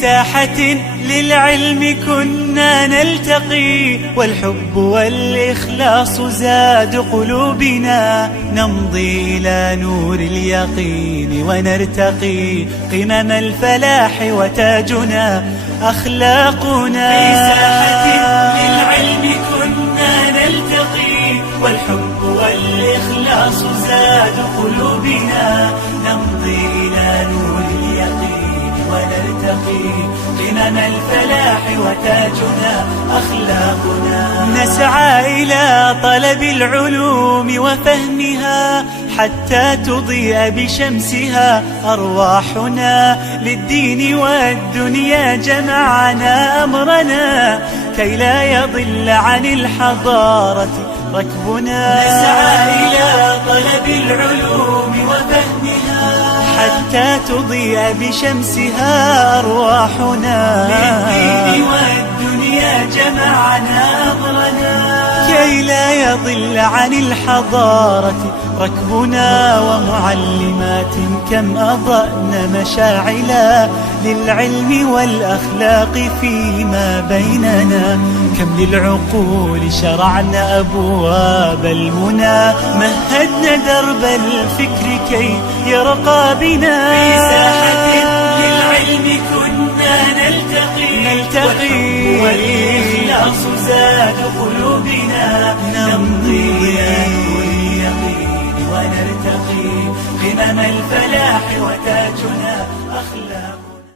ساحة للعلم كنا نلتقي، والحب والإخلاص زاد قلوبنا، نمضي إلى نور اليقين ونرتقي قمم الفلاح وتاجنا أخلاقنا. في ساحة للعلم كنا نلتقي، والحب والإخلاص زاد قلوبنا، نمضي إلى نور اليقين ونرتقي قمم الفلاح وتاجنا أخلاقنا. نسعى إلى طلب العلوم وفهمها حتى تضيء بشمسها أرواحنا، للدين والدنيا جمعنا أمرنا كي لا يضل عن الحضارة ركبنا. نسعى إلى طلب العلوم وفهمها حتى تضيء بشمسها أرواحنا، للدين والدنيا جمعنا أمرنا كي لا يضل عن الحضارة ركبنا. ومعلمات كم أضأنا مشاعلا للعلم والأخلاق فيما بيننا، كم للعقول شرعنا أبواب المنى، مهدنا درب الفكر كي يرقى بنا. في ساحة للعلم كنا نلتقي، والإخلاص زاد قلوبنا، نمضي إلى نور اليقين ونرتقي قمم الفلاح وتاجنا